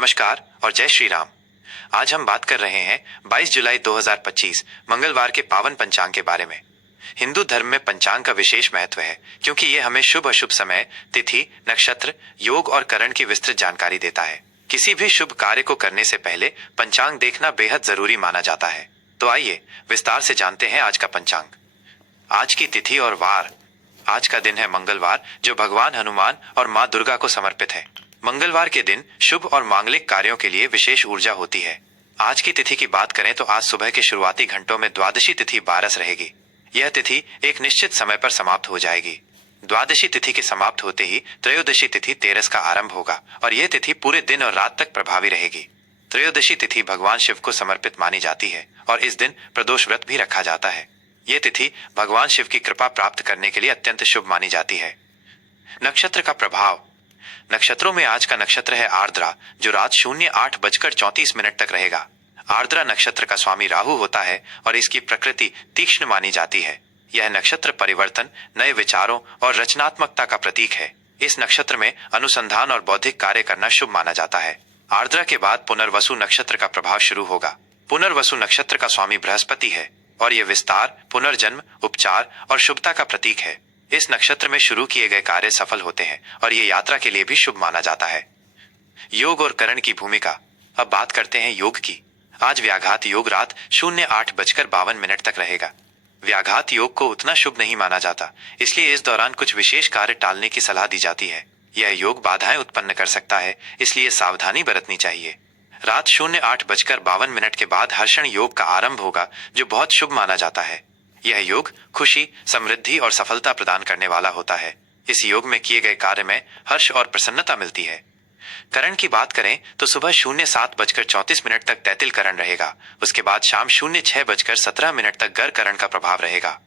नमस्कार और जय श्री राम। आज हम बात कर रहे हैं 22 जुलाई 2025 मंगलवार के पावन पंचांग के बारे में। हिंदू धर्म में पंचांग का विशेष महत्व है क्योंकि ये हमें शुभ अशुभ समय, तिथि, नक्षत्र, योग और करण की विस्तृत जानकारी देता है। किसी भी शुभ कार्य को करने से पहले पंचांग देखना बेहद जरूरी माना जाता है। तो आइए विस्तार से जानते हैं आज का पंचांग। आज की तिथि और वार। आज का दिन है मंगलवार, जो भगवान हनुमान और माँ दुर्गा को समर्पित है। मंगलवार के दिन शुभ और मांगलिक कार्यों के लिए विशेष ऊर्जा होती है। आज की तिथि की बात करें तो आज सुबह के शुरुआती घंटों में द्वादशी तिथि बारस रहेगी। यह तिथि एक निश्चित समय पर समाप्त हो जाएगी। द्वादशी तिथि के समाप्त होते ही त्रयोदशी तिथि तेरस का आरंभ होगा और यह तिथि पूरे दिन और रात तक प्रभावी रहेगी। त्रयोदशी तिथि भगवान शिव को समर्पित मानी जाती है और इस दिन प्रदोष व्रत भी रखा जाता है। यह तिथि भगवान शिव की कृपा प्राप्त करने के लिए अत्यंत शुभ मानी जाती है। नक्षत्र का प्रभाव। नक्षत्रों में आज का नक्षत्र है आर्द्रा, जो रात 08:34 तक रहेगा। आर्द्रा नक्षत्र का स्वामी राहु होता है और इसकी प्रकृति तीक्ष्ण मानी जाती है। यह नक्षत्र परिवर्तन, नए विचारों और रचनात्मकता का प्रतीक है। इस नक्षत्र में अनुसंधान और बौद्धिक कार्य करना शुभ माना जाता है। आर्द्रा के बाद पुनर्वसु नक्षत्र का प्रभाव शुरू होगा। पुनर्वसु नक्षत्र का स्वामी बृहस्पति है और यह विस्तार, पुनर्जन्म, उपचार और शुभता का प्रतीक है। इस नक्षत्र में शुरू किए गए कार्य सफल होते हैं और ये यात्रा के लिए भी शुभ माना जाता है। योग और करण की भूमिका। अब बात करते हैं योग की। आज व्याघात योग रात 08:52 तक रहेगा। व्याघात योग को उतना शुभ नहीं माना जाता, इसलिए इस दौरान कुछ विशेष कार्य टालने की सलाह दी जाती है। यह योग बाधाएं उत्पन्न कर सकता है, इसलिए सावधानी बरतनी चाहिए। रात 08:52 के बाद हर्षण योग का आरंभ होगा, जो बहुत शुभ माना जाता है। यह योग खुशी, समृद्धि और सफलता प्रदान करने वाला होता है। इस योग में किए गए कार्य में हर्ष और प्रसन्नता मिलती है। करण की बात करें तो सुबह 07:34 तक तैतिल करण रहेगा। उसके बाद शाम 06:17 तक गर करण का प्रभाव रहेगा।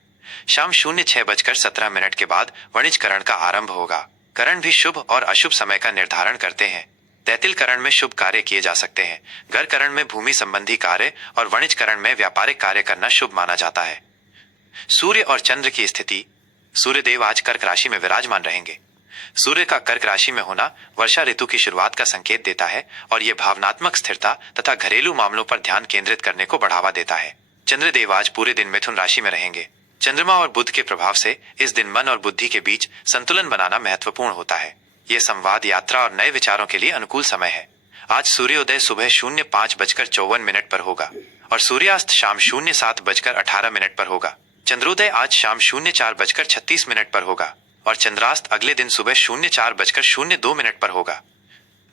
शाम 06:17 के बाद वणिज करण का आरंभ होगा। करण भी शुभ और अशुभ समय का निर्धारण करते हैं। तैतिल करण में शुभ कार्य किए जा सकते हैं। गर करण में भूमि संबंधी कार्य और वणिज करण में व्यापारिक कार्य करना शुभ माना जाता है। सूर्य और चंद्र की स्थिति। सूर्य देव आज कर्क राशि में विराजमान रहेंगे। सूर्य का कर्क राशि में होना वर्षा ऋतु की शुरुआत का संकेत देता है और यह भावनात्मक स्थिरता तथा घरेलू मामलों पर ध्यान केंद्रित करने को बढ़ावा देता है। चंद्रदेव आज पूरे दिन मिथुन राशि में रहेंगे। चंद्रमा और बुध के प्रभाव से इस दिन मन और बुद्धि के बीच संतुलन बनाना महत्वपूर्ण होता है। यह संवाद, यात्रा और नए विचारों के लिए अनुकूल समय है। आज सूर्योदय सुबह 05:54 पर होगा और सूर्यास्त शाम 07:18 पर होगा। चंद्रोदय आज शाम 04:36 पर होगा और चंद्रास्त अगले दिन सुबह 04:02 पर होगा।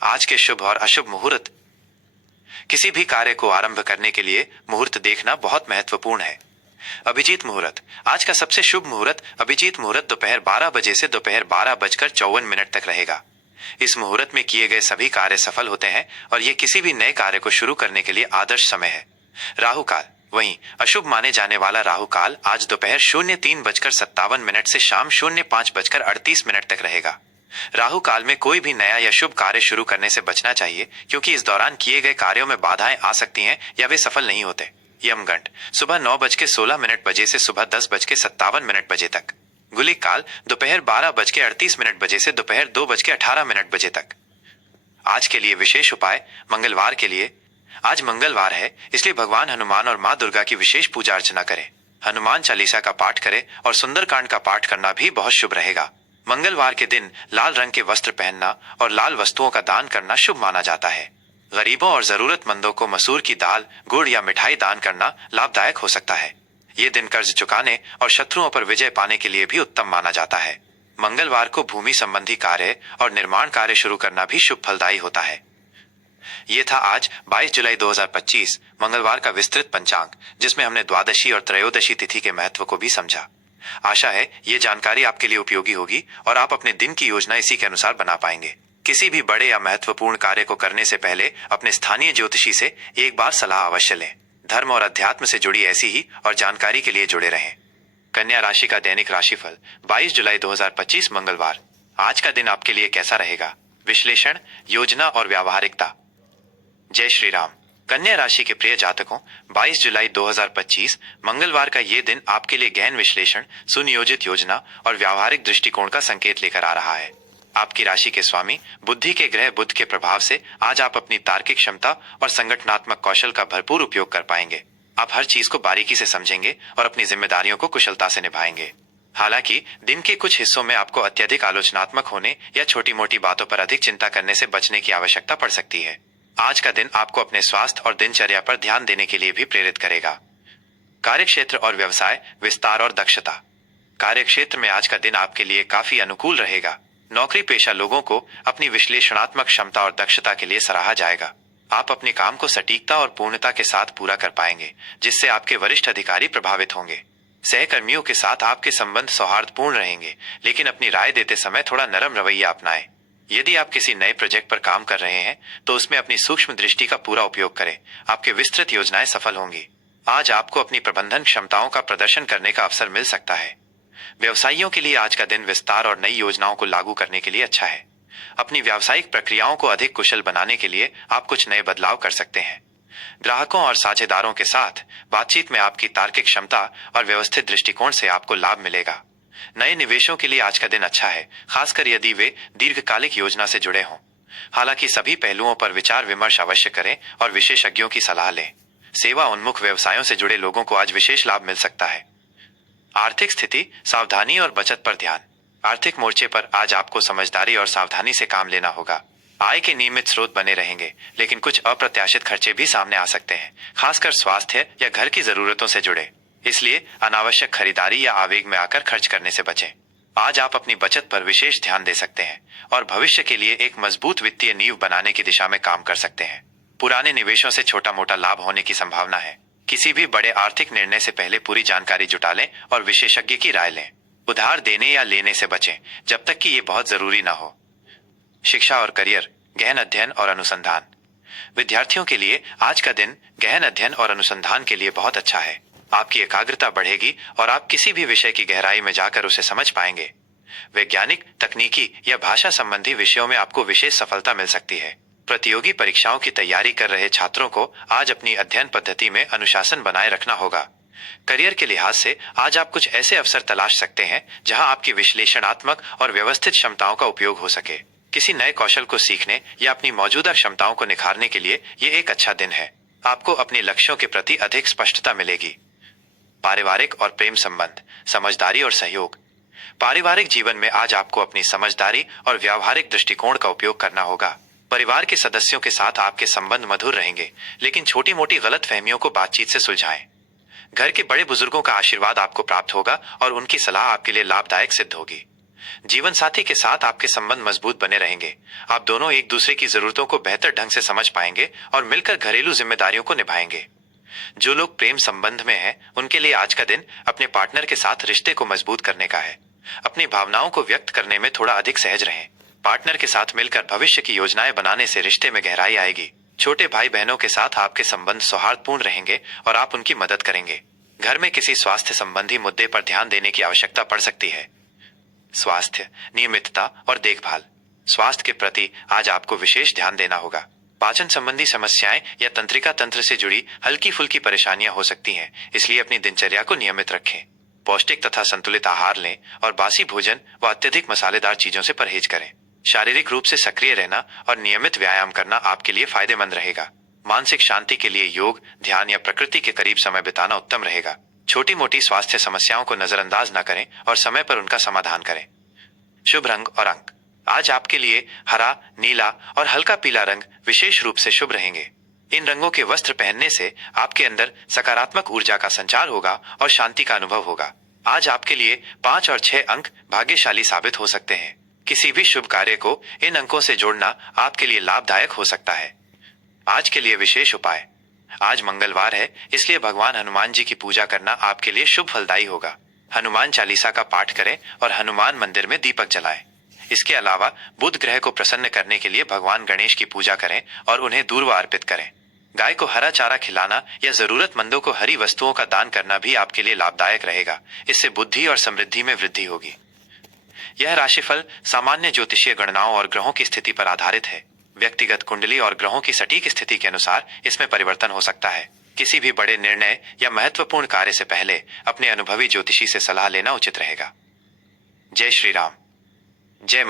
आज के शुभ और अशुभ मुहूर्त। किसी भी कार्य को आरंभ करने के लिए मुहूर्त देखना बहुत महत्वपूर्ण है। अभिजीत मुहूर्त। आज का सबसे शुभ मुहूर्त अभिजीत मुहूर्त दोपहर 12 बजे से दोपहर 12:54 तक रहेगा। इस मुहूर्त में किए गए सभी कार्य सफल होते हैं और ये किसी भी नए कार्य को शुरू करने के लिए आदर्श समय है। राहु काल। वहीं अशुभ माने जाने वाला राहु काल आज दोपहर 03:57 से शाम 05:38 तक रहेगा। राहु काल में कोई भी नया या शुभ कार्य शुरू करने से बचना चाहिए, क्योंकि इस दौरान किए गए कार्यों में बाधाएं आ सकती हैं या वे सफल नहीं होते। यमगंड सुबह 9:16 से सुबह 10:57 तक। गुलिक काल दोपहर 12:38 से दोपहर 2:18 तक। आज के लिए विशेष उपाय। मंगलवार के लिए आज मंगलवार है, इसलिए भगवान हनुमान और माँ दुर्गा की विशेष पूजा अर्चना करें। हनुमान चालीसा का पाठ करें और सुंदरकांड का पाठ करना भी बहुत शुभ रहेगा। मंगलवार के दिन लाल रंग के वस्त्र पहनना और लाल वस्तुओं का दान करना शुभ माना जाता है। गरीबों और जरूरतमंदों को मसूर की दाल, गुड़ या मिठाई दान करना लाभदायक हो सकता है। ये दिन कर्ज चुकाने और शत्रुओं पर विजय पाने के लिए भी उत्तम माना जाता है। मंगलवार को भूमि संबंधी कार्य और निर्माण कार्य शुरू करना भी शुभ फलदायी होता है। ये था आज 22 जुलाई 2025 मंगलवार का विस्तृत पंचांग, जिसमें हमने द्वादशी और त्रयोदशी तिथि के महत्व को भी समझा। आशा है ये जानकारी आपके लिए उपयोगी होगी और आप अपने दिन की योजना इसी के अनुसार बना पाएंगे। किसी भी बड़े या महत्वपूर्ण कार्य को करने से पहले अपने स्थानीय ज्योतिषी से एक बार सलाह अवश्य लें। धर्म और अध्यात्म से जुड़ी ऐसी ही और जानकारी के लिए जुड़े रहें। कन्या राशि का दैनिक राशिफल 22 जुलाई 2025 मंगलवार। आज का दिन आपके लिए कैसा रहेगा? विश्लेषण, योजना और व्यावहारिकता। जय श्री राम। कन्या राशि के प्रिय जातकों, 22 जुलाई 2025 मंगलवार का ये दिन आपके लिए गहन विश्लेषण, सुनियोजित योजना और व्यावहारिक दृष्टिकोण का संकेत लेकर आ रहा है। आपकी राशि के स्वामी बुद्धि के ग्रह बुध के प्रभाव से आज आप अपनी तार्किक क्षमता और संगठनात्मक कौशल का भरपूर उपयोग कर पाएंगे। आप हर चीज को बारीकी से समझेंगे और अपनी जिम्मेदारियों को कुशलता से निभाएंगे। हालांकि दिन के कुछ हिस्सों में आपको अत्यधिक आलोचनात्मक होने या छोटी मोटी बातों पर अधिक चिंता करने से बचने की आवश्यकता पड़ सकती है। आज का दिन आपको अपने स्वास्थ्य और दिनचर्या पर ध्यान देने के लिए भी प्रेरित करेगा। कार्यक्षेत्र और व्यवसाय विस्तार और दक्षता। कार्यक्षेत्र में आज का दिन आपके लिए काफी अनुकूल रहेगा। नौकरी पेशा लोगों को अपनी विश्लेषणात्मक क्षमता और दक्षता के लिए सराहा जाएगा। आप अपने काम को सटीकता और पूर्णता के साथ पूरा कर पाएंगे, जिससे आपके वरिष्ठ अधिकारी प्रभावित होंगे। सहकर्मियों के साथ आपके संबंध सौहार्दपूर्ण रहेंगे, लेकिन अपनी राय देते समय थोड़ा नरम रवैया अपनाएं। यदि आप किसी नए प्रोजेक्ट पर काम कर रहे हैं तो उसमें अपनी सूक्ष्म दृष्टि का पूरा उपयोग करें। आपकी विस्तृत योजनाएं सफल होंगी। आज आपको अपनी प्रबंधन क्षमताओं का प्रदर्शन करने का अवसर मिल सकता है। व्यवसायियों के लिए आज का दिन विस्तार और नई योजनाओं को लागू करने के लिए अच्छा है। अपनी व्यावसायिक प्रक्रियाओं को अधिक कुशल बनाने के लिए आप कुछ नए बदलाव कर सकते हैं। ग्राहकों और साझेदारों के साथ बातचीत में आपकी तार्किक क्षमता और व्यवस्थित दृष्टिकोण से आपको लाभ मिलेगा। नए निवेशों के लिए आज का दिन अच्छा है, खासकर यदि वे दीर्घकालिक योजना से जुड़े हों। हालांकि सभी पहलुओं पर विचार विमर्श अवश्य करें और विशेषज्ञों की सलाह लें। सेवा उन्मुख व्यवसायों से जुड़े लोगों को आज विशेष लाभ मिल सकता है। आर्थिक स्थिति, सावधानी और बचत पर ध्यान। आर्थिक मोर्चे पर आज आपको समझदारी और सावधानी से काम लेना होगा। आय के नियमित स्रोत बने रहेंगे, लेकिन कुछ अप्रत्याशित खर्चे भी सामने आ सकते हैं, खासकर स्वास्थ्य या घर की जरूरतों से जुड़े। इसलिए अनावश्यक खरीदारी या आवेग में आकर खर्च करने से बचें। आज आप अपनी बचत पर विशेष ध्यान दे सकते हैं और भविष्य के लिए एक मजबूत वित्तीय नींव बनाने की दिशा में काम कर सकते हैं। पुराने निवेशों से छोटा मोटा लाभ होने की संभावना है। किसी भी बड़े आर्थिक निर्णय से पहले पूरी जानकारी जुटा लें और विशेषज्ञ की राय लें। उधार देने या लेने से बचें जब तक कि ये बहुत जरूरी ना हो। शिक्षा और करियर, गहन अध्ययन और अनुसंधान। विद्यार्थियों के लिए आज का दिन गहन अध्ययन और अनुसंधान के लिए बहुत अच्छा है। आपकी एकाग्रता बढ़ेगी और आप किसी भी विषय की गहराई में जाकर उसे समझ पाएंगे। वैज्ञानिक, तकनीकी या भाषा संबंधी विषयों में आपको विशेष सफलता मिल सकती है। प्रतियोगी परीक्षाओं की तैयारी कर रहे छात्रों को आज अपनी अध्ययन पद्धति में अनुशासन बनाए रखना होगा। करियर के लिहाज से आज आप कुछ ऐसे अवसर तलाश सकते हैं जहां आपकी विश्लेषणात्मक और व्यवस्थित क्षमताओं का उपयोग हो सके। किसी नए कौशल को सीखने या अपनी मौजूदा क्षमताओं को निखारने के लिए ये एक अच्छा दिन है। आपको अपने लक्ष्यों के प्रति अधिक स्पष्टता मिलेगी। पारिवारिक और प्रेम संबंध, समझदारी और सहयोग। पारिवारिक जीवन में आज आपको अपनी समझदारी और व्यावहारिक दृष्टिकोण का उपयोग करना होगा। परिवार के सदस्यों के साथ आपके संबंध मधुर रहेंगे, लेकिन छोटी मोटी गलतफहमियों को बातचीत से सुलझाएं। घर के बड़े बुजुर्गों का आशीर्वाद आपको प्राप्त होगा और उनकी सलाह आपके लिए लाभदायक सिद्ध होगी। जीवन साथी के साथ आपके संबंध मजबूत बने रहेंगे। आप दोनों एक दूसरे की जरूरतों को बेहतर ढंग से समझ पाएंगे और मिलकर घरेलू जिम्मेदारियों को निभाएंगे। जो लोग प्रेम संबंध में हैं, उनके लिए आज का दिन अपने पार्टनर के साथ रिश्ते को मजबूत करने का है। अपनी भावनाओं को व्यक्त करने में थोड़ा अधिक सहज रहें। पार्टनर के साथ मिलकर भविष्य की योजनाएं बनाने से रिश्ते में गहराई आएगी। छोटे भाई बहनों के साथ आपके संबंध सौहार्दपूर्ण रहेंगे और आप उनकी मदद करेंगे। घर में किसी स्वास्थ्य संबंधी मुद्दे पर ध्यान देने की आवश्यकता पड़ सकती है। स्वास्थ्य, नियमितता और देखभाल। स्वास्थ्य के प्रति आज आपको विशेष ध्यान देना होगा। पाचन संबंधी समस्याएं या तंत्रिका तंत्र से जुड़ी हल्की फुल्की परेशानियां हो सकती हैं, इसलिए अपनी दिनचर्या को नियमित रखें। पौष्टिक तथा संतुलित आहार लें और बासी भोजन व अत्यधिक मसालेदार चीजों से परहेज करें। शारीरिक रूप से सक्रिय रहना और नियमित व्यायाम करना आपके लिए फायदेमंद रहेगा। मानसिक शांति के लिए योग, ध्यान या प्रकृति के करीब समय बिताना उत्तम रहेगा। छोटी मोटी स्वास्थ्य समस्याओं को नजरअंदाज न करें और समय पर उनका समाधान करें। शुभ रंग और अंक। आज आपके लिए हरा, नीला और हल्का पीला रंग विशेष रूप से शुभ रहेंगे। इन रंगों के वस्त्र पहनने से आपके अंदर सकारात्मक ऊर्जा का संचार होगा और शांति का अनुभव होगा। आज आपके लिए 5 और 6 अंक भाग्यशाली साबित हो सकते हैं। किसी भी शुभ कार्य को इन अंकों से जोड़ना आपके लिए लाभदायक हो सकता है। आज के लिए विशेष उपाय। आज मंगलवार है, इसलिए भगवान हनुमान जी की पूजा करना आपके लिए शुभ फलदायी होगा। हनुमान चालीसा का पाठ करें और हनुमान मंदिर में दीपक जलाएं। इसके अलावा बुध ग्रह को प्रसन्न करने के लिए भगवान गणेश की पूजा करें और उन्हें दूर्वा अर्पित करें। गाय को हरा चारा खिलाना या जरूरतमंदों को हरी वस्तुओं का दान करना भी आपके लिए लाभदायक रहेगा। इससे बुद्धि और समृद्धि में वृद्धि होगी। यह राशिफल सामान्य ज्योतिषीय गणनाओं और ग्रहों की स्थिति पर आधारित है। व्यक्तिगत कुंडली और ग्रहों की सटीक स्थिति के अनुसार इसमें परिवर्तन हो सकता है। किसी भी बड़े निर्णय या महत्वपूर्ण कार्य से पहले अपने अनुभवी ज्योतिषी से सलाह लेना उचित रहेगा। जय श्री राम। जय